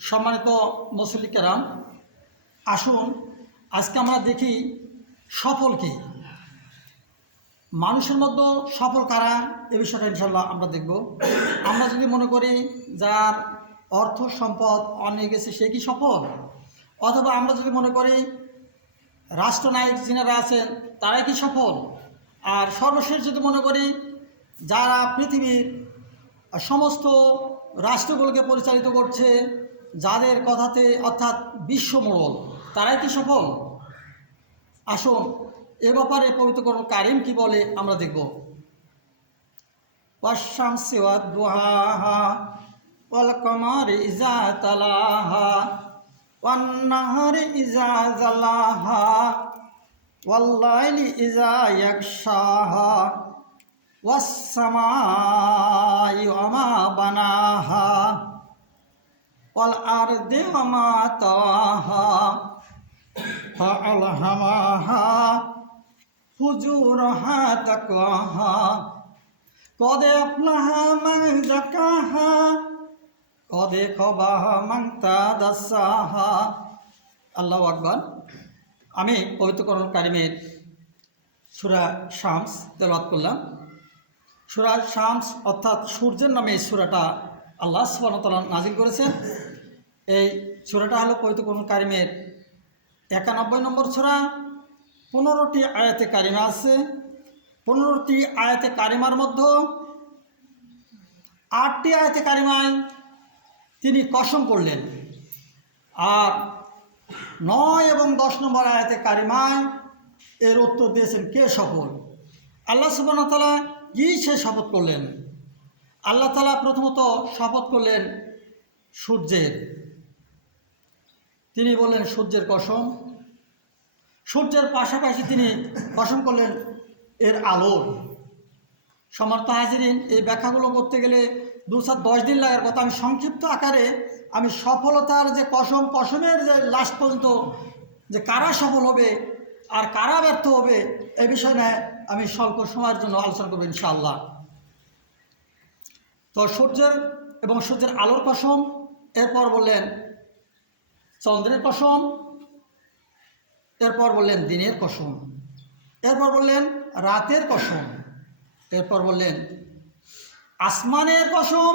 সম্মানিত মুসল্লি কেরাম, আসুন আজকে আমরা দেখি সফল কি, মানুষের মধ্যে সফল কারা, এ বিষয়টা ইনশাল্লাহ আমরা দেখব। আমরা যদি মনে করি যার অর্থ সম্পদ অনেক গেছে সে কি সফল, অথবা আমরা যদি মনে করি রাষ্ট্রনায়ক যিনারা আছেন তারাই কি সফল, আর সর্বশেষ যদি মনে করি যারা পৃথিবীর সমস্ত রাষ্ট্রগুলোকে পরিচালিত করছে, যাদের কথাতে অর্থাৎ বিশ্বমোড়ল, তারাই কি সফল। আসুন এ ব্যাপারে পবিত্র কোরআন কারীম কি বলে আমরা দেখব। ওয়াশ-শামসি ওয়াদ-দুহাহা ওয়াল কমারি ইযা তালাহা ওয়ান নাহারি ইযা জালাহা ওয়াল লাইলি ইযা ইয়াগশাহা ওয়াস সামাই ওয়া মা বানাহা ওয়াল আরদি ওয়া মা তাওয়াহা ফাআলহামাহা ফুজুরাহা তাকওয়াহা কদ আফলাহা মান যাকাহা কদ খাবাহা মান তাদাসাহা। আল্লাহু আকবার। আমি পবিত্র কোরআন কারীমের সূরা শামস তেলাওয়াত করলাম। সূরা শামস অর্থাৎ সূর্যের নামে এই সূরাটা আল্লাহ সুবহানাহু ওয়া তাআলা নাজিল করেছেন। এই সূরাটা হলো পবিত্র কোরআন কারীমের 91 নম্বর সূরা। 15টি আয়াতে কারিমা আছে। 15টি আয়াতে কারিমার মধ্যে 8টি আয়াতে কারিমায় তিনি কসম করলেন, আর 9 এবং 10 নম্বর আয়াতে কারিমায় এর উত্তর দিয়েছেন কে সফল। আল্লাহ সুবহানাহু ওয়া তাআলা কি সে শপথ করলেন। আল্লাহ তাআলা প্রথমত শপথ করলেন সূর্যের। তিনি বললেন সূর্যের কসম। সূর্যের পাশাপাশি তিনি কসম করলেন এর আলোর। সমর্থ হাজিরিন, এই ব্যাখ্যাগুলো করতে গেলে 2-10 দিন লাগার কথা। আমি সংক্ষিপ্ত আকারে আমি সফলতার যে কসমের যে লাস্ট পর্যন্ত যে কারা সফল হবে আর কারা ব্যর্থ হবে এ বিষয় নিয়ে আমি স্বল্প সময়ের জন্য আলোচনা করব ইনশাআল্লাহ। তো সূর্যের এবং সূর্যের আলোর কসম, এরপর বললেন চন্দ্রের কসম, এরপর বললেন দিনের কসম, এরপর বললেন রাতের কসম, এরপর বললেন আসমানের কসম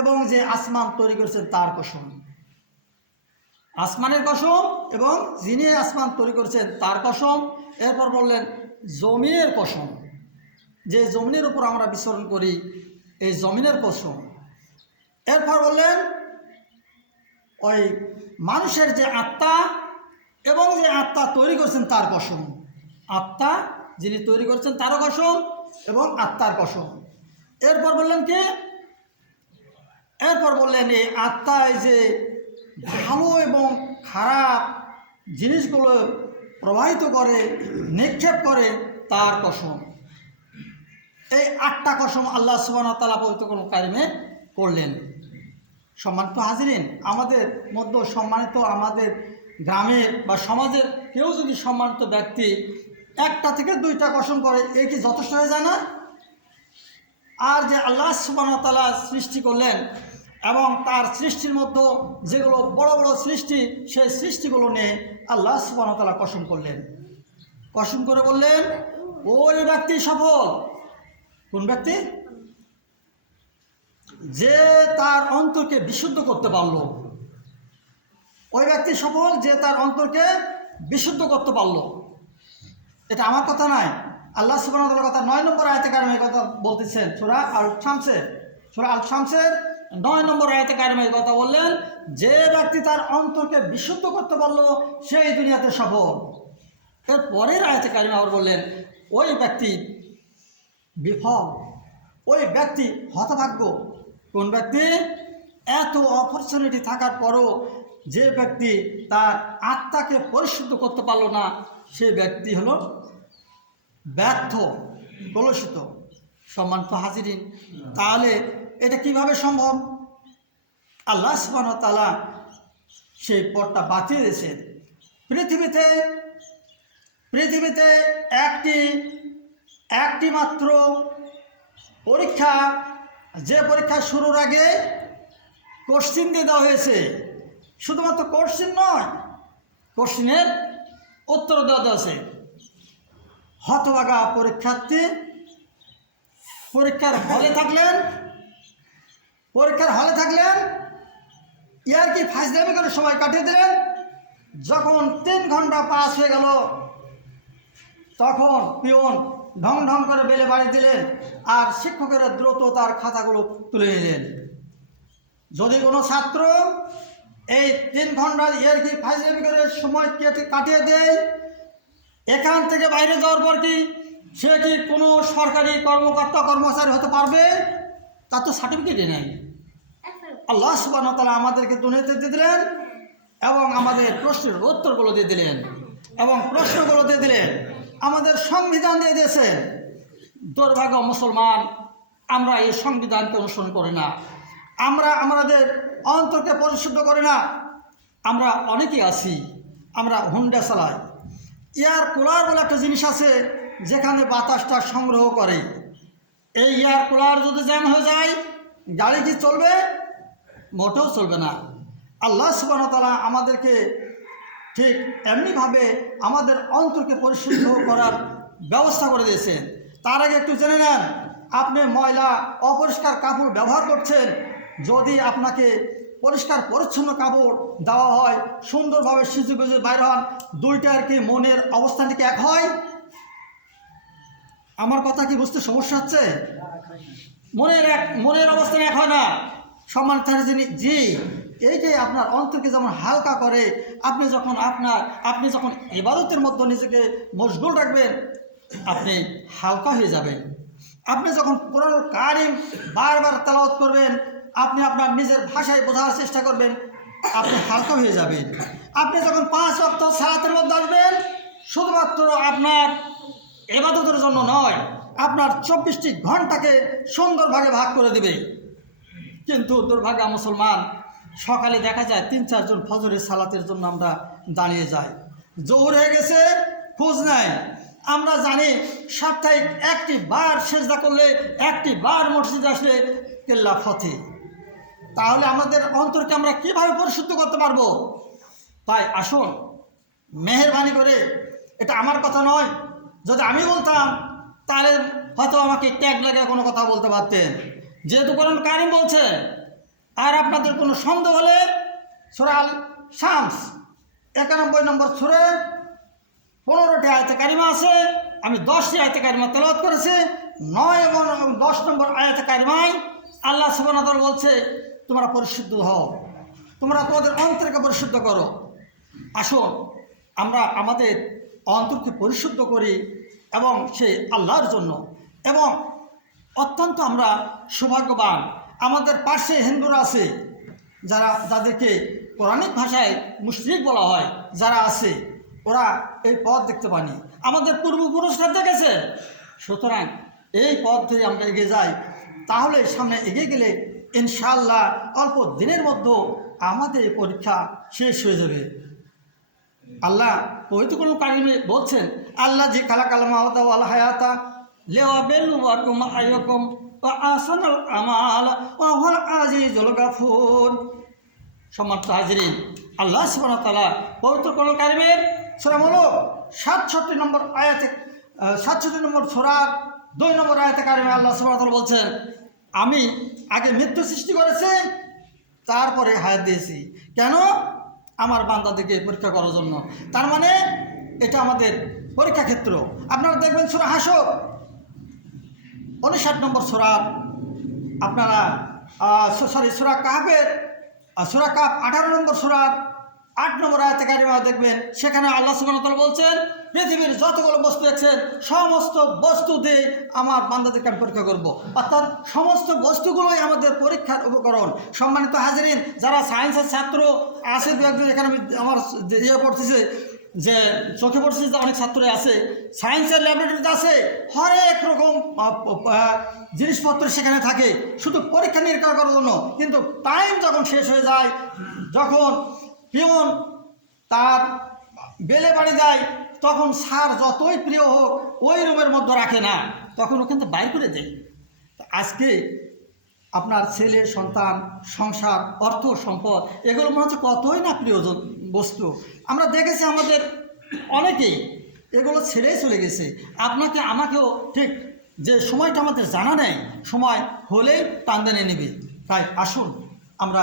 এবং যে আসমান তৈরি করেছেন তার কসম। আসমানের কসম এবং যিনি আসমান তৈরি করেছেন তার কসম। এরপর বললেন জমিনের কসম, যে জমিনের উপর আমরা বিচরণ করি এই জমিনের কসম। এরপর বললেন ওই মানুষের যে আত্মা এবং যে আত্মা তৈরি করেছেন তার কসম। আত্মা যিনি তৈরি করেছেন তারও কসম এবং আত্মার কসম। এরপর বললেন কি, এরপর বললেন এই আত্মায় যে ভালো এবং খারাপ জিনিসগুলো প্রবাহিত করে নিক্ষেপ করে তার কসম। এই 8টা কসম আল্লাহ সুবহানাহু ওয়া তাআলা পবিত্র কোরআন কারীমে করলেন। সম্মানিত হাজিরিন, আমাদের মধ্যে সম্মানিত আমাদের গ্রামের বা সমাজের কেউ যদি সম্মানিত ব্যক্তি 1টা থেকে 2টা কসম করে এ কি যথেষ্ট হয়ে যায় না? আর যে আল্লাহ সুবহানাহু ওয়া তাআলা সৃষ্টি করলেন এবং তার সৃষ্টির মধ্যে যেগুলো বড় বড় সৃষ্টি, সেই সৃষ্টিগুলো নিয়ে আল্লাহ সুবহানাহু ওয়া তাআলা কসম করলেন। কসম করে বললেন ওই ব্যক্তি সফল। কোন ব্যক্তি? যে তার অন্তরকে বিশুদ্ধ করতে পারল। ওই ব্যক্তি সফল যে তার অন্তরকে বিশুদ্ধ করতে পারল। এটা আমার কথা নয়, আল্লাহ সুবহানাহু ওয়া তাআলার কথা। 9 নম্বর আয়াতে কারিমে কথা বলতেছেন সূরা আল-শামসের 9 নম্বর আয়াতে কারিমে কথা বললেন যে ব্যক্তি তার অন্তরকে বিশুদ্ধ করতে পারল সেই দুনিয়াতে সফল। এর পরের আয়াতে কারিমে আবার বললেন ওই ব্যক্তি বিফল, ওই ব্যক্তি হতভাগ্য। কোন ব্যক্তি? এত অপরচুনিটি থাকার পরও যে ব্যক্তি তার আত্মাকে পরিশুদ্ধ করতে পারল না, সেই ব্যক্তি হলো ব্যর্থ, কলুষিত। সম্মানিত হাজিরিন, তাহলে এটা কিভাবে সম্ভব? আল্লাহ সুবহানাহু ওয়া তাআলা সেই পথটা বাতিয়ে দিয়েছেন। পৃথিবীতে একটি মাত্র পরীক্ষা, যে পরীক্ষা শুরুর আগে কোশ্চিন দিয়ে দেওয়া হয়েছে শুধুমাত্র কোশ্চিন নয়, কোশ্চিনের উত্তর দেওয়া আছে। হতভাগা পরীক্ষার্থী পরীক্ষার হলে থাকলেন ইয়ার কি ফাইজলামি করে সময় কাটিয়ে দিলেন। যখন 3 ঘন্টা পাস হয়ে গেল তখন পিয়ন ঢং ঢং করে বেলে বাড়ি দিলেন আর শিক্ষকেরা দ্রুত তার খাতাগুলো তুলে নিলেন। যদি কোনো ছাত্র এই 3 ঘন্টা ইয়ার কি ফাইজলামি করে সময় কাটিয়ে দেয়, এখান থেকে বাইরে যাওয়ার পর কি সে কি কোনো সরকারি কর্মচারী হতে পারবে? তার তো সার্টিফিকেটই নেই। আল্লাহ সুবহানাহু ওয়া তাআলা আমাদেরকে দুনিয়াতে দিয়ে দিলেন এবং আমাদের প্রশ্নের উত্তরগুলো দিয়ে দিলেন এবং প্রশ্নগুলো দিয়ে দিলেন, আমাদের সংবিধান দিয়ে দিয়েছেন। দুর্ভাগ্য মুসলমান, আমরা এই সংবিধানকে অনুসরণ করি না, আমরা আমাদের অন্তরকে পরিশুদ্ধ করি না। আমরা অনেকেই আছি, আমরা হুন্ডা চালাই। এয়ার কুলার বলে একটা জিনিস আছে যেখানে বাতাসটা সংগ্রহ করে। এই এয়ার কুলার যদি জ্যাম হয়ে যায়, গাড়ি কি চলবে? মোটেও চলবে না। আল্লাহ সুবহানাহু ওয়া তাআলা আমাদেরকে ঠিক এমনিভাবে আমাদের অন্তরকে পরিশুদ্ধ করার ব্যবস্থা করে দিয়েছেন। তার আগে একটু জেনে নেন, আপনি ময়লা অপরিষ্কার কাপড় ব্যবহার করছেন, যদি আপনাকে পরিষ্কার পরিচ্ছন্ন কাপড় দেওয়া হয়, সুন্দরভাবে সিজু গুজে বাইর হন, দুইটার কি মনের অবস্থানটি কি এক হয়? আমার কথা কি বুঝতে সমস্যা হচ্ছে? মনের অবস্থান এক হয় না। সম্মানিত হাজিরিন, জি, এই যে আপনার অন্তরকে যেমন হালকা করে, আপনি যখন ইবাদতের মধ্যে নিজেকে মশগুল রাখবেন, আপনি হালকা হয়ে যাবেন। আপনি যখন কোরআনুল কারীম বারবার তেলাওয়াত করবেন, আপনি আপনার নিজের ভাষায় বোঝার চেষ্টা করবেন, আপনি হালকা হয়ে যাবেন। আপনি যখন 5 ওয়াক্ত সালাতের মধ্যে আসবেন, শুধুমাত্র আপনার ইবাদতের জন্য নয়, আপনার 24টি ঘন্টাকে সুন্দরভাবে ভাগ করে দেবে। কিন্তু দুর্ভাগ্য মুসলমান, সকালে দেখা যায় 3-4 জন ফজরের সালাতের জন্য আমরা দাঁড়িয়ে যাই, জোহর হয়ে গেছে খোঁজ নাই। আমরা জানি সাপ্তাহিক 1টি বার সেজদা করলে, 1টি বার মসজিদে আসলে কেল্লা ফতে। তাহলে আমাদের অন্তরকে আমরা কিভাবে পরিশুদ্ধ করতে পারবো? তাই আসুন, মেহেরবানি করে, এটা আমার কথা নয়, যদি আমি বলতাম তাহলে হয়তো আমাকে ট্যাগ লাগিয়ে কোনো কথা বলতে পারতেন, যেহেতু কোরআন কারীম বলছে। আর আপনাদের কোনো সন্দেহ হলে সূরা আল শামস 91 নম্বর সূরা 15টি আয়াতে কারিমা আছে, আমি 10টি আয়াতে কারিমা তেলাওয়াত করেছি। 9 এবং 10 নম্বর আয়াতে কারিমায় আল্লাহ সুবহানাহু ওয়া তাআলা বলছে, তোমরা পরিশুদ্ধ হও, তোমরা তোমাদের অন্তরকে পরিশুদ্ধ করো। আসুন, আমরা আমাদের অন্তরকে পরিশুদ্ধ করি এবং সেই আল্লাহর জন্য। এবং অত্যন্ত আমরা সৌভাগ্যবান, আমাদের পাশে হিন্দুরা আছে, যাদেরকে পৌরাণিক ভাষায় মুশরিক বলা হয়, যারা আছে, ওরা এই পথ দেখতে পানি, আমাদের পূর্বপুরুষরা দেখেছে। সুতরাং এই পথ ধরে আমরা এগিয়ে যাই, তাহলে সামনে এগিয়ে গেলে ইনশাআল্লাহ অল্প দিনের মধ্যে আমাদের এই পরীক্ষা শেষ হয়ে যাবে। আল্লাহ পবিত্র কোরআন কারীমে বলছেন, আল্লাহ জি খালাকাল মাউতা ওয়াল হায়াতা লিয়াবলুয়াকুম আইয়াকুম ওয়া আহসানুল আমালা ওয়া হুয়াল আজিজুল গাফুর। সম্মানিত হাজিরিন, আল্লাহ সুবহানাহু ওয়া তাআলা পবিত্র কোরআন কারীমের সূরা মুলক 67 নম্বর আয়াতে 67 নম্বর সূরার 2 নম্বর আয়াতে কারীমে আল্লাহ সুবহানাহু ওয়া তাআলা বলছেন, আমি আগে মৃত্যু সৃষ্টি করেছি, তারপরে হায়াত দিয়েছি। কেন? আমার বান্দাদেরকে পরীক্ষা করার জন্য। তার মানে এটা আমাদের পরীক্ষা ক্ষেত্র। আপনারা দেখবেন সূরা হাসর 59 নম্বর সূরা, আপনারা সূরা কাহফের সূরা কাহফ 18 নম্বর সূরার 8 নম্বর আয়াতে কারিমা দেখবেন, সেখানে আল্লাহ সুবহানাহু ওয়া তাআলা বলছেন, পৃথিবীর যতগুলো বস্তু দেখছেন সমস্ত বস্তু দিয়ে আমার বান্দাদেরকে আমি পরীক্ষা করব। অর্থাৎ সমস্ত বস্তুগুলোই আমাদের পরীক্ষার উপকরণ। সম্মানিত হাজিরিন, যারা সায়েন্সের ছাত্র আছে, দু একজন এখানে আমার পড়তেছে, যে চোখে পড়ছে যে অনেক ছাত্রই আছে, সায়েন্সের ল্যাবরেটরিতে আছে, হরেক রকম জিনিসপত্র সেখানে থাকে শুধু পরীক্ষা নিরীক্ষা করার জন্য। কিন্তু টাইম যখন শেষ হয়ে যায়, যখন পিয়ন তার বেলে বাড়ি যায়, তখন স্যার যতই প্রিয় হোক ওই রুমের মধ্যে রাখে না, তখন ওখান থেকে বাইর করে দেয়। আজকে আপনার ছেলে সন্তান, সংসার, অর্থ সম্পদ, এগুলো মনে হচ্ছে কতই না প্রিয়জন বস্তু। আমরা দেখেছি আমাদের অনেকেই এগুলো ছেড়েই চলে গেছে। আপনাকে আমাকেও ঠিক যে সময়টা আমাদের জানা নেই, সময় হলেই টান টেনে নেবে। তাই আসুন আমরা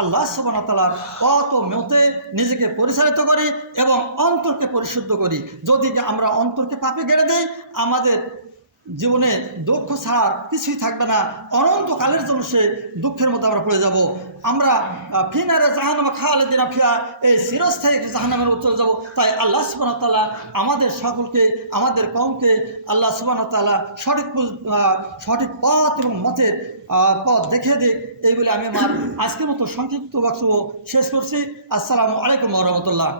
আল্লাহ সুবহানাহু ওয়া তাআলার কত মতে নিজেকে পরিচালিত করি এবং অন্তরকে পরিশুদ্ধ করি। যদি আমরা অন্তরকে পাপে গেড়ে দেই, আমাদের জীবনে দুঃখ ছাড়া কিছুই থাকবে না। অনন্তকালের জন্য সে দুঃখের মধ্যে আমরা পড়ে যাব। আমরা ফিনারে জাহান্নামে খালিদিনা ফিহা, এই চিরস্থায়ী জাহান্নামের উত্তরে যাব। তাই আল্লাহ সুবহানাহু ওয়া তাআলা আমাদের সকলকে, আমাদের কওমকে আল্লাহ সুবহানাহু ওয়া তাআলা সঠিক পথ এবং মতের পথ দেখিয়ে দিক। এই বলে আমি আমার আজকের মতো সংক্ষিপ্ত বক্তব্য শেষ করছি। আসসালামু আলাইকুম ওয়া রাহমাতুল্লাহ।